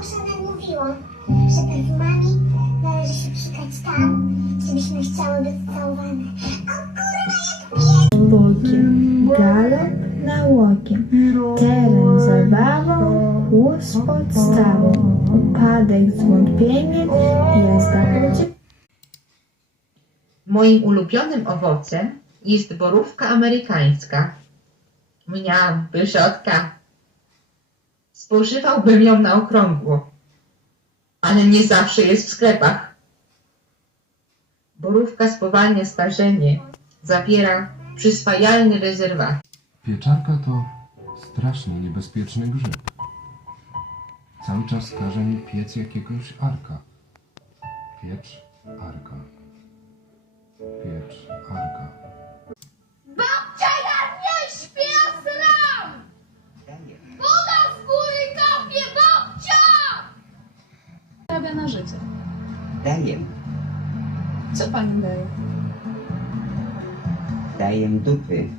tylko żeby mówiła, żeby z tak, mami należy się przykać tam, żebyśmy chciały być całowane. A kurwa jak pies! galop na łokiem, teren zabawą, kłus podstawą, upadek zwątpienie, jazda będzie. Moim ulubionym owocem jest borówka amerykańska. Mnia wyrzodka spożywałbym ją na okrągło, ale nie zawsze jest w sklepach. Borówka spowalnia starzenie, zawiera przyswajalny rezerwat. Pieczarka to strasznie niebezpieczny grzyb. Cały czas każe mi piec jakiegoś arka. Piecz, arka. Piecz. Daję. Co pani daje? Daję dupy.